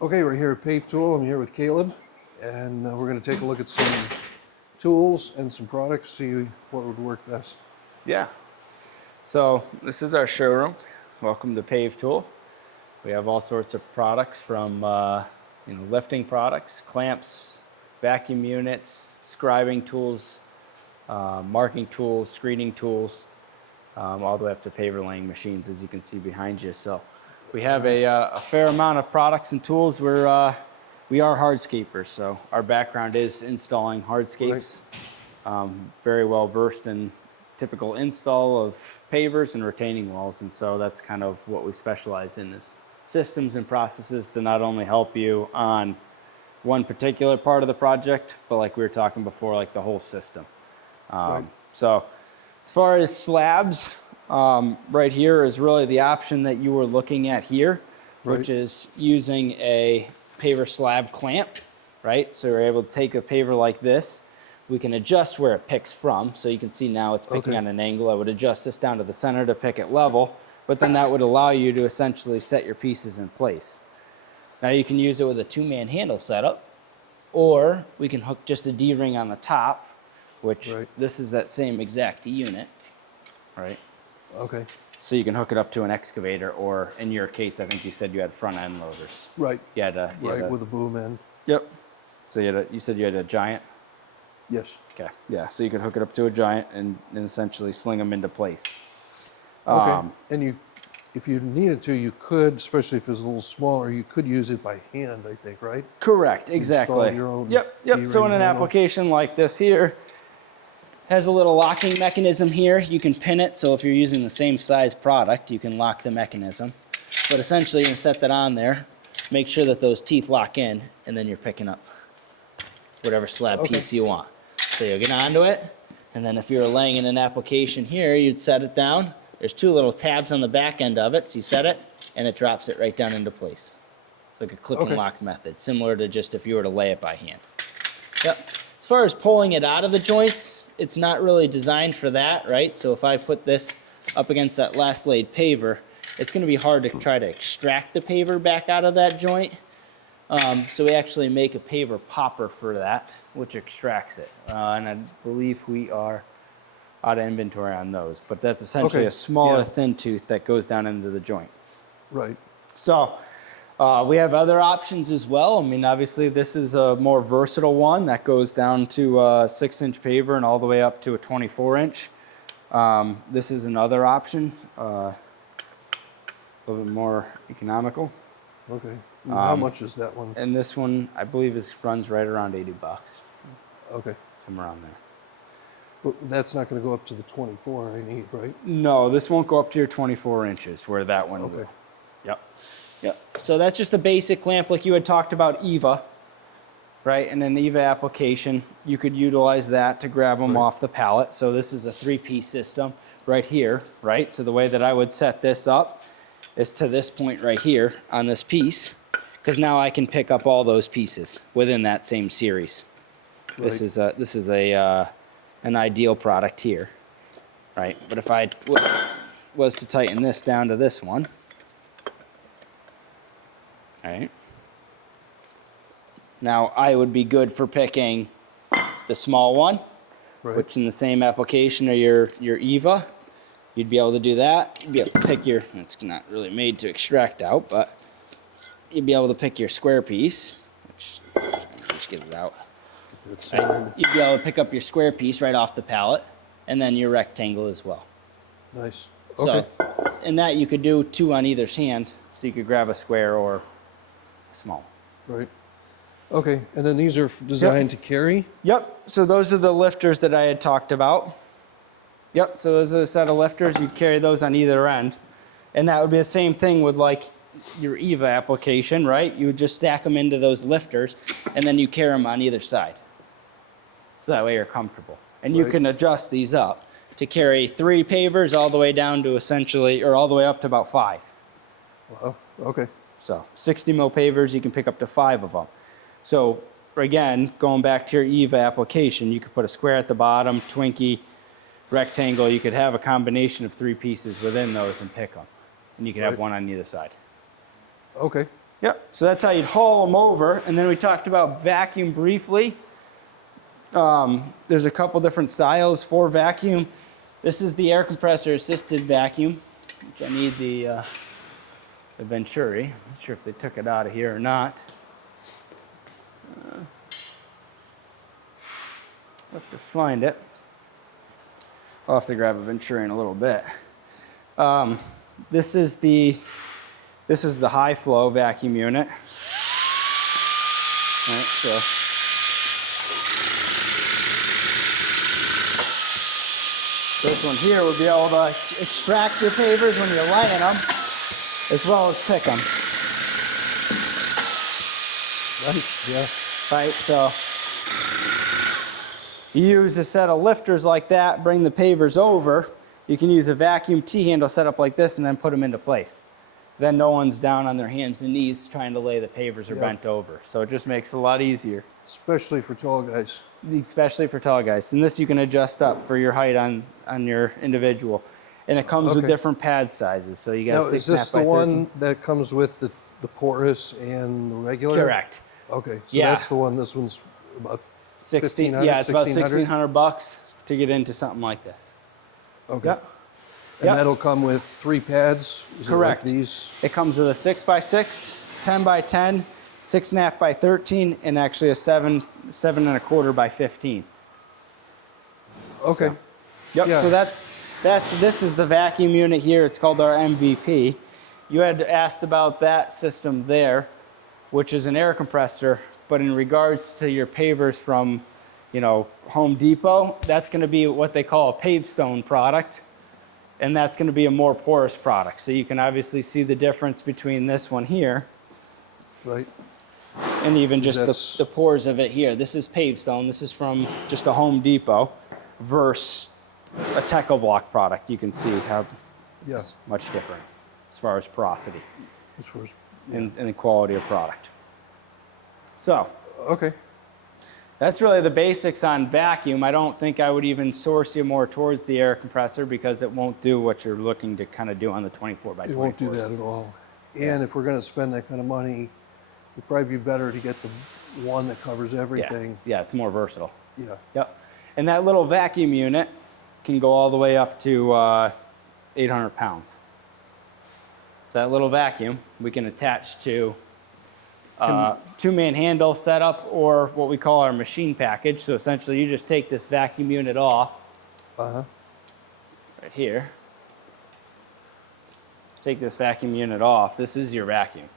Okay, we're here at Pave Tool. I'm here with Caleb, and we're going to take a look at some tools and some products, see what would work best. Yeah. So this is our showroom. Welcome to Pave Tool. We have all sorts of products from lifting products, clamps, vacuum units, scribing tools, marking tools, screening tools, all the way up to paver laying machines, as you can see behind you. So we have a fair amount of products and tools. We are hardscapers, so our background is installing hardscapes. Very well versed in typical install of pavers and retaining walls, and so that's kind of what we specialize in, is systems and processes to not only help you on one particular part of the project, but like we were talking before, like the whole system. So as far as slabs, right here is really the option that you were looking at here, which is using a paver slab clamp, right? So we're able to take a paver like this. We can adjust where it picks from. So you can see now it's picking on an angle. I would adjust this down to the center to pick it level, but then that would allow you to essentially set your pieces in place. Now you can use it with a two-man handle setup, or we can hook just a D-ring on the top, which this is that same exact unit, right? Okay. So you can hook it up to an excavator, or in your case, I think you said you had front end loaders. Right. You had a, with a boom end. Yep. So you said you had a giant? Yes. Okay. Yeah. So you could hook it up to a giant and essentially sling them into place. Okay. And if you needed to, you could, especially if it's a little smaller, you could use it by hand, I think, right? Correct. Exactly. Install your own Yep. So in an application like this here, has a little locking mechanism here. You can pin it, so if you're using the same size product, you can lock the mechanism. But essentially, you're gonna set that on there, make sure that those teeth lock in, and then you're picking up whatever slab piece you want. So you'll get onto it, and then if you were laying in an application here, you'd set it down. There's two little tabs on the back end of it, so you set it, and it drops it right down into place. It's like a click and lock method, similar to just if you were to lay it by hand. Yep. As far as pulling it out of the joints, it's not really designed for that, right? So if I put this up against that last laid paver, it's gonna be hard to try to extract the paver back out of that joint. So we actually make a paver popper for that, which extracts it. And I believe we are out of inventory on those, but that's essentially a smaller thin tooth that goes down into the joint. Right. So we have other options as well. I mean, obviously this is a more versatile one that goes down to a 6-inch paver and all the way up to a 24-inch. This is another option, a little bit more economical. Okay. How much is that one? And this one, I believe, runs right around $80. Okay. Somewhere around there. But that's not going to go up to the 24 I need, right? No, this won't go up to your 24 inches where that one will. Yep. So that's just a basic clamp like you had talked about EVA, right? In an EVA application, you could utilize that to grab them off the pallet. So this is a 3-piece system right here, right? So the way that I would set this up is to this point right here on this piece, because now I can pick up all those pieces within that same series. This is an ideal product here, right? But if I was to tighten this down to this one, all right, now I would be good for picking the small one, which in the same application are your EVA. You'd be able to do that. You'd be able to pick your, it's not really made to extract out, but you'd be able to pick your square piece, which, just get it out. Right. You'd be able to pick up your square piece right off the pallet, and then your rectangle as well. Nice. Okay. So, and that you could do 2 on either hand, so you could grab a square or a small. Right. Okay, and then these are designed to carry? Yep, so those are the lifters that I had talked about. Yep, so those are a set of lifters. You'd carry those on either end. And that would be the same thing with like your EVA application, right? You would just stack them into those lifters, and then you carry them on either side. So that way you're comfortable. And you can adjust these up to carry 3 pavers all the way down to essentially, or all the way up to about 5. Wow, okay. So 60 mil pavers, you can pick up to 5 of them. So again, going back to your EVA application, you could put a square at the bottom, Twinkie, rectangle. You could have a combination of 3 pieces within those and pick them. And you could have one on either side. Okay. Yep, so that's how you'd haul them over. And then we talked about vacuum briefly. There's a couple different styles for vacuum. This is the air compressor assisted vacuum, which I need the Venturi. I'm not sure if they took it out of here or not. I'll have to find it. I'll have to grab a Venturi in a little bit. This is the high flow vacuum unit. All right, so this one here would be able to extract your pavers when you're lining them, as well as pick them. Nice, yeah. Right, so you use a set of lifters like that, bring the pavers over. You can use a vacuum T-handle set up like this and then put them into place. Then no one's down on their hands and knees trying to lay the pavers or bent over. So it just makes it a lot easier. Especially for tall guys. Especially for tall guys. And this you can adjust up for your height on your individual. And it comes with different pad sizes. So you got Now, 6.5 is this by the 13. one that comes with the porous and the regular? Correct. Okay, so Yeah. that's the one. This one's about 16, 1,500, yeah, it's about 1,600? $1,600 to get into something like this. Okay. Yep. And Yep. that'll come with 3 pads? Is Correct. It like these? It comes with a 6x6, 10x10, 6.5 by 13, and actually a 7.25 by 15. Okay. Yep. Yeah. So this is the vacuum unit here. It's called our MVP. You had asked about that system there, which is an air compressor, but in regards to your pavers from, Home Depot, that's going to be what they call a pavestone product. And that's going to be a more porous product. So you can obviously see the difference between this one here Right. and even just That's- the pores of it here. This is pavestone. This is from just a Home Depot versus a Techo Block product. You can see how it's much different as far as porosity As far as, and the quality of product. So okay. that's really the basics on vacuum. I don't think I would even source you more towards the air compressor because it won't do what you're looking to kind of do on the 24 by 24. It won't do that at all. And if we're going to spend that kind of money, it'd probably be better to get the one that covers everything. Yeah, it's more versatile. Yeah. Yep. And that little vacuum unit can go all the way up to 800 pounds. So that little vacuum we can attach to 2-man handle setup or what we call our machine package. So essentially you just take this vacuum unit off Uh-huh. right here. Take this vacuum unit off. This is your vacuum.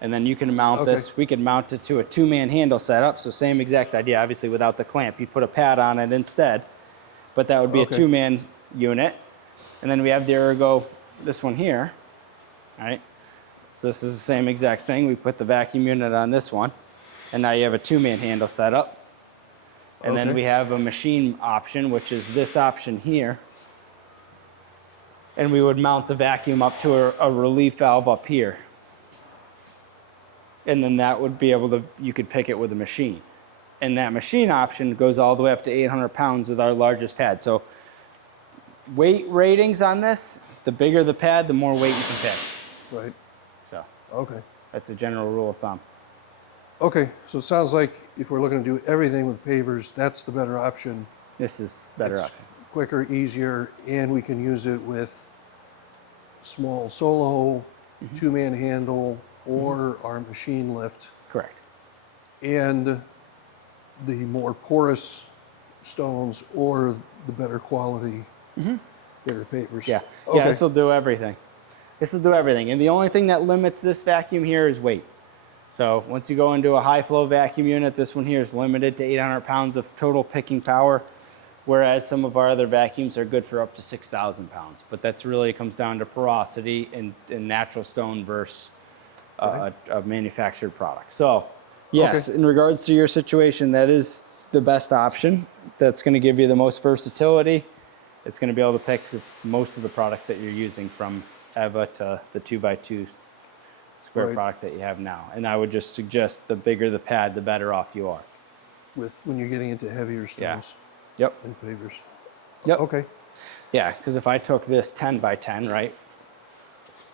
And then you can mount this. We can mount it to a 2-man handle setup. So same exact idea, obviously without the clamp. You put a pad on it instead. But that would be a 2-man unit. And then we have the ergo, this one here. All right. So this is the same exact thing. We put the vacuum unit on this one. And now you have a 2-man handle setup. And then we have a machine option, which is this option here. And we would mount the vacuum up to a relief valve up here. And then that would be able to, you could pick it with a machine. And that machine option goes all the way up to 800 pounds with our largest pad. So weight ratings on this, the bigger the pad, the more weight you can pick. Right. So Okay. that's the general rule of thumb. Okay. So it sounds like if we're looking to do everything with pavers, that's the better option. This is better It's up. quicker, easier, and we can use it with small solo, 2-man handle, or our machine lift. Correct. And the more porous stones or the better quality, bigger pavers. Yeah. Okay. Yeah, this will do everything. This will do everything. And the only thing that limits this vacuum here is weight. So once you go into a high flow vacuum unit, this one here is limited to 800 pounds of total picking power, whereas some of our other vacuums are good for up to 6,000 pounds. But that's really comes down to porosity and natural stone versus a manufactured product. So yes, in regards to your situation, that is the best option. That's going to give you the most versatility. It's going to be able to pick most of the products that you're using from EVA to the 2x2 square product that you have now. And I would just suggest the bigger the pad, the better off you are. With when you're getting into heavier stones Yep. and pavers. Yep. Okay. Yeah, because if I took this 10 by 10, right?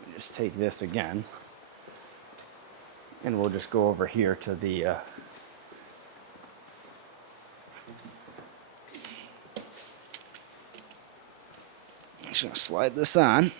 Let me just take this again. And we'll just go over here to the just gonna slide this on.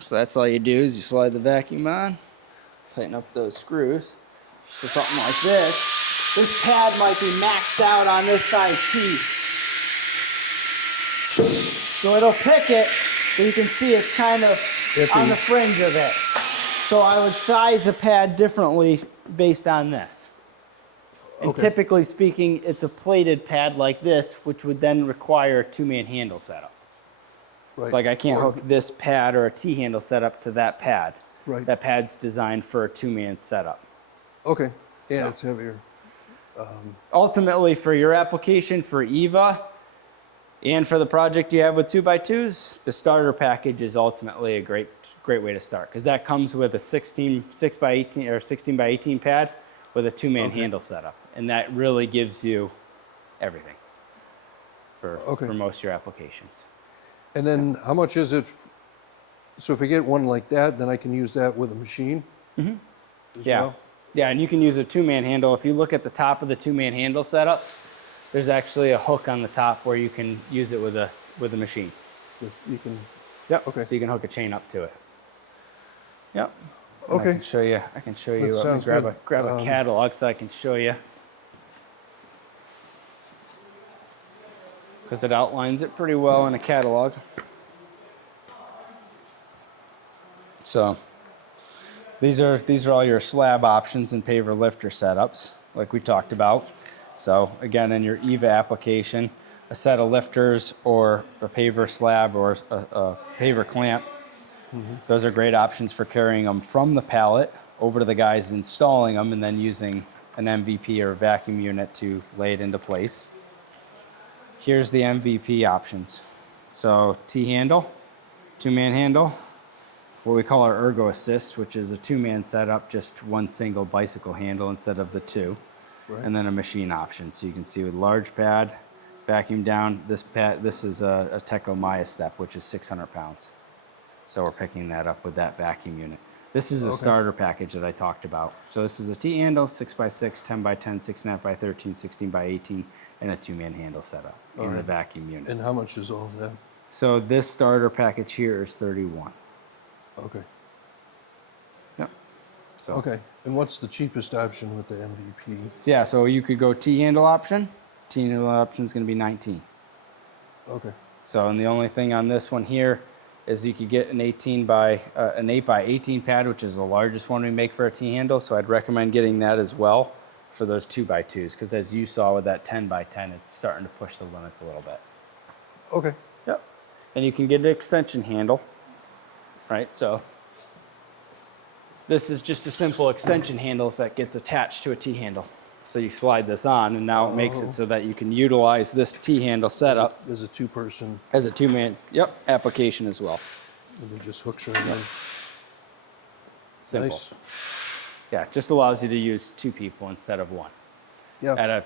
So that's all you do is you slide the vacuum on, tighten up those screws. So something like this pad might be maxed out on this size piece. So it'll pick it, but you can see it's kind of on the fringe of it. So I would size a pad differently based on this. And Okay. typically speaking, it's a plated pad like this, which would then require a two-man handle setup. Right. So like I can't hook this pad or a T-handle setup to that pad. Right. That pad's designed for a two-man setup. Okay. Yeah, So. it's heavier. Ultimately, for your application for EVA and for the project you have with 2x2s, the starter package is ultimately a great way to start, because that comes with a 6x18 or 16x18 pad with a two-man handle setup, and that really gives you everything for most of your applications. And then how much is it? So if I get one like that, then I can use that with a machine? As Yeah. well? Yeah, and you can use a two-man handle. If you look at the top of the two-man handle setups, there's actually a hook on the top where you can use it with a machine. You can. Yep. Okay. So you can hook a chain up to it. Yep. And Okay. I can show you. I can show you. That Let me sounds grab good. a catalog so I can show you, because it outlines it pretty well in a catalog. So these are all your slab options and paver lifter setups, like we talked about. So again, in your EVA application, a set of lifters or a paver slab or a paver clamp, those are great options for carrying them from the pallet over to the guys installing them and then using an MVP or a vacuum unit to lay it into place. Here's the MVP options. So T-handle, two-man handle, what we call our ergo assist, which is a two-man setup, just one single bicycle handle instead of the two. Right. And then a machine option. So you can see with large pad, vacuum down, this is a Teco Maya step, which is 600 pounds. So we're picking that up with that vacuum unit. This is a starter package that I talked about. So this is a T-handle, 6x6, 10x10, 6.5x13, 16x18, and a two-man handle setup in the vacuum units. And how much is all that? So this starter package here is 31. Okay. Yep. So, Okay. And what's the cheapest option with the MVP? So yeah, so you could go T-handle option. T-handle option is going to be 19. Okay. So, and the only thing on this one here is you could get an 8x18 pad, which is the largest one we make for a T-handle. So I'd recommend getting that as well for those 2x2s, because as you saw with that 10x10, it's starting to push the limits a little bit. Okay. Yep. And you can get an extension handle, right? So this is just a simple extension handle that gets attached to a T-handle. So you slide this on, and now it makes it so that you can utilize this T-handle setup There's a two-person, as a two-man application as well. and it just hooks right in. Simple. Nice. Yeah, it just allows you to use two people instead of one Yeah. at a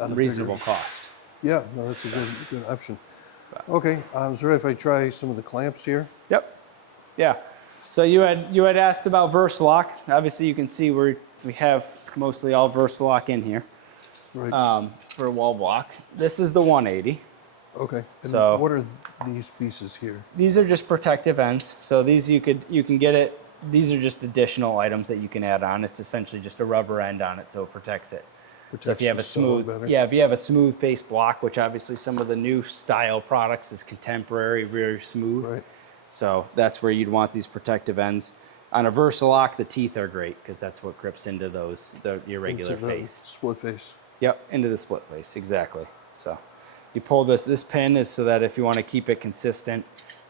On a reasonable bigger- cost. Yeah, no, that's a good option. Okay, so if I try some of the clamps here. Yep. Yeah. So you had asked about Versalock. Obviously, you can see we have mostly all Versalock in here Right. for a wall block. This is the 180. Okay. And so- what are these pieces here? These are just protective ends. So these you can get it. These are just additional items that you can add on. It's essentially just a rubber end on it, so it protects it. So if you have a Protects the saw smooth, better. if you have a smooth face block, which obviously some of the new style products is contemporary, very smooth. Right. So that's where you'd want these protective ends. On a Versalock, the teeth are great because that's what grips into your regular Into the face. Split face. Yep, into the split face, exactly. So you pull this pin is so that if you want to keep it consistent,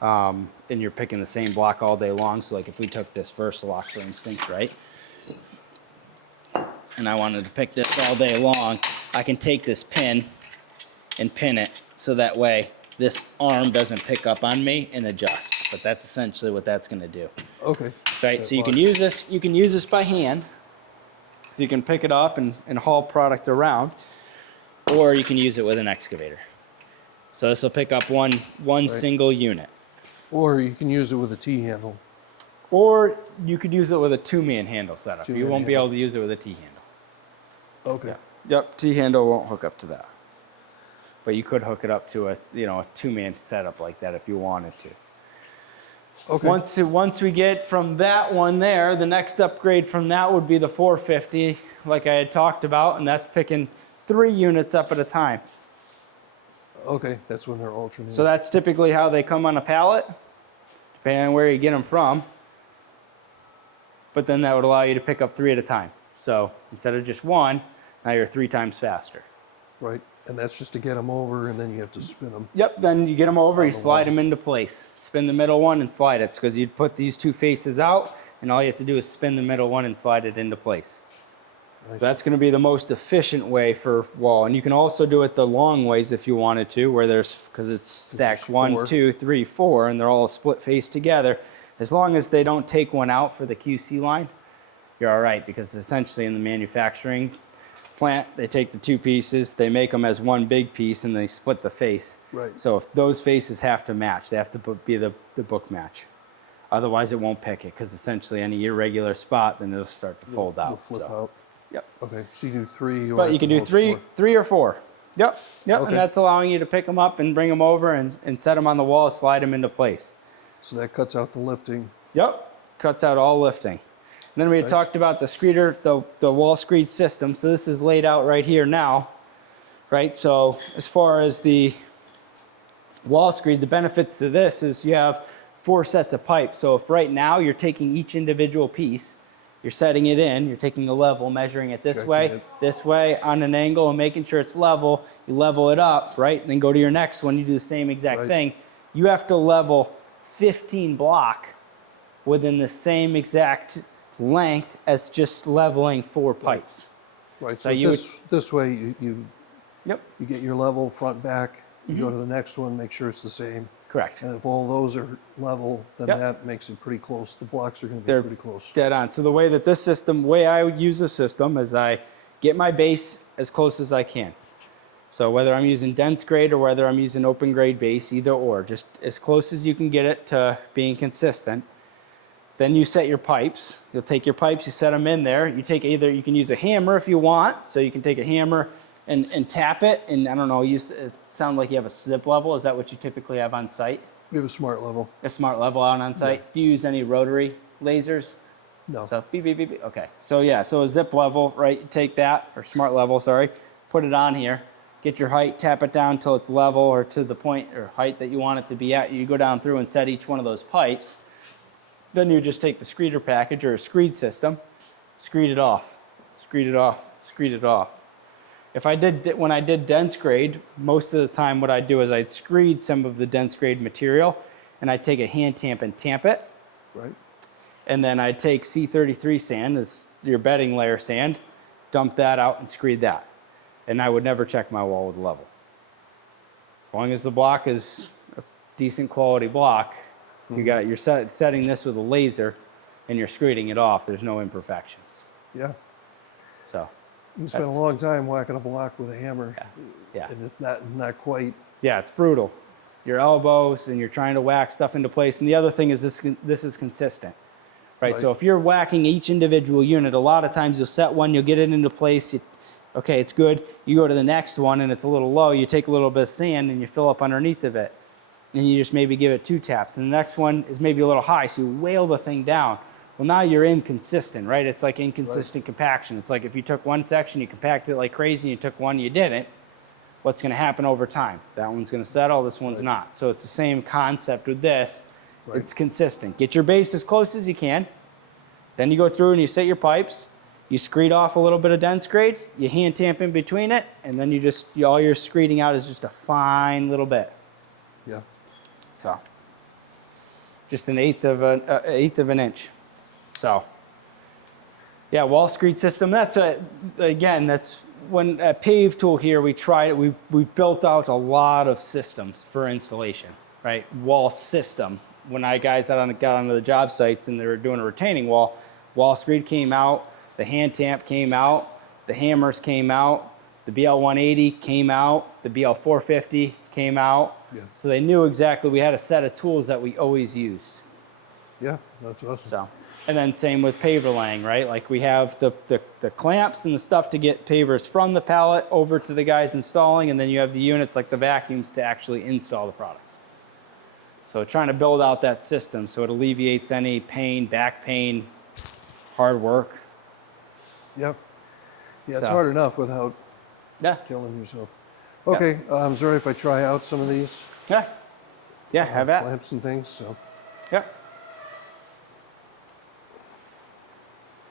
and you're picking the same block all day long. So like if we took this Versalock, for instance, right? And I wanted to pick this all day long, I can take this pin and pin it so that way this arm doesn't pick up on me and adjust. But that's essentially what that's going to do. Okay. Right, That so you can works. use this by hand. So you can pick it up and haul product around, or you can use it with an excavator. So this will pick up one single unit. Or you can use it with a T-handle. Or you could use it with a 2-man handle setup. You Two-man won't be handle. able to use it with a T-handle. Okay. Yep, T-handle won't hook up to that. But you could hook it up to a 2-man setup like that if you wanted to. Okay. Once we get from that one there, the next upgrade from that would be the 450, like I had talked about, and that's picking 3 units up at a time. Okay, that's when they're alternating. So that's typically how they come on a pallet, depending on where you get them from. But then that would allow you to pick up 3 at a time. So instead of just 1, now you're 3 times faster. Right, and that's just to get them over, and then you have to spin them. Yep, then you get them over, you the slide wall. them into place. Spin the middle one and slide it, because you'd put these 2 faces out, and all you have to do is spin the middle one and slide it into place. Nice. That's going to be the most efficient way for wall. And you can also do it the long ways if you wanted to, where because it's stacked there's 1, 4. 2, 3, 4, and they're all split face together. As long as they don't take one out for the QC line, you're all right, because essentially in the manufacturing plant, they take the 2 pieces, they make them as one big piece, and they split the face. Right. So if those faces have to match, they have to be the book match. Otherwise, it won't pick it, because essentially any irregular spot, then it'll start to fold They'll out. flip so. out. Yep. Okay, so you do 3. Or But you at can the do most 3 or 4. Yep. Okay. And that's allowing you to pick them up and bring them over and set them on the wall, slide them into place. So that cuts out the lifting. Yep. Cuts out all lifting. And then we had Nice. talked about the screeder, the wall screed system. So this is laid out right here now, right? So as far as the wall screed, the benefits to this is you have 4 sets of pipes. So if right now you're taking each individual piece, you're setting it in, you're taking a level, measuring it Checking this it. way, on an angle, and making sure it's level. You level it up, right? And then go to your next one, you do the same exact Right. thing. You have to level 15 block within the same exact length as just leveling 4 pipes. Right, So so you this way you Yep, get your level front, back, you Mm-hmm. go to the next one, make sure it's the same. correct. And if all those are level, then Yep. that makes it pretty close. The blocks are gonna be They're pretty close. Dead on. So the way that this system, way I would use the system is I get my base as close as I can. So whether I'm using dense grade or whether I'm using open grade base, either or, just as close as you can get it to being consistent. Then you set your pipes. You'll take your pipes, you set them in there. You can use a hammer if you want. So you can take a hammer and tap it. And I don't know, it sound like you have a zip level. Is that what you typically have on site? We have a smart level. A smart level out on site? Yeah. Do you use any rotary lasers? No. So beep, beep, beep, beep. Okay. So yeah, so a zip level, right? You take that, or smart level, sorry, put it on here, get your height, tap it down till it's level or to the point or height that you want it to be at. You go down through and set each one of those pipes. Then you just take the screeder package or a screed system, screed it off, screed it off, screed it off. When I did dense grade, most of the time what I'd do is I'd screed some of the dense grade material and I'd take a hand tamp and tamp it. Right? And then I'd take C33 sand, as your bedding layer sand, dump that out and screed that. And I would never check my wall with level. As long as the block is a decent quality block, you're setting this with a laser and you're screeding it off. There's no imperfections. Yeah. So, You can spend a That's- long time whacking a block with a hammer. yeah. And it's not quite. Yeah, it's brutal. Your elbows and you're trying to whack stuff into place. And the other thing is this is consistent, right? So Right. if you're whacking each individual unit, a lot of times you'll set one, you'll get it into place. Okay, it's good. You go to the next one and it's a little low. You take a little bit of sand and you fill up underneath of it. And you just maybe give it 2 taps. And the next one is maybe a little high, so you whale the thing down. Well, now you're inconsistent, right? It's like inconsistent compaction. It's like if you took one section, you compacted it like crazy, and you took one, you didn't. What's going to happen over time? That one's going to settle, this one's not. So it's the same concept with this. Right. It's consistent. Get your base as close as you can. Then you go through and you set your pipes. You screed off a little bit of dense grade. You hand tamp in between it, and then all you're screeding out is just a fine little bit. Yeah. So, just an eighth of an inch. So, yeah, wall screed system. That's when at Pave tool here we tried it. We've built out a lot of systems for installation, right? Wall system. When guys got onto the job sites and they were doing a retaining wall, wall screed came out, the hand tamp came out, the hammers came out, the BL180 came out, the BL450 came out. Yeah. So they knew exactly, we had a set of tools that we always used. Yeah, that's awesome. So, and then same with paver laying, right? Like we have the clamps and the stuff to get pavers from the pallet over to the guys installing, and then you have the units like the vacuums to actually install the product. So trying to build out that system so it alleviates any pain, back pain, hard work. Yep. Yeah, it's So- hard enough without Yeah. killing yourself. Okay, I'm sorry if I try out some of these Yeah. Yeah, have at. clamps and things. So. Yeah.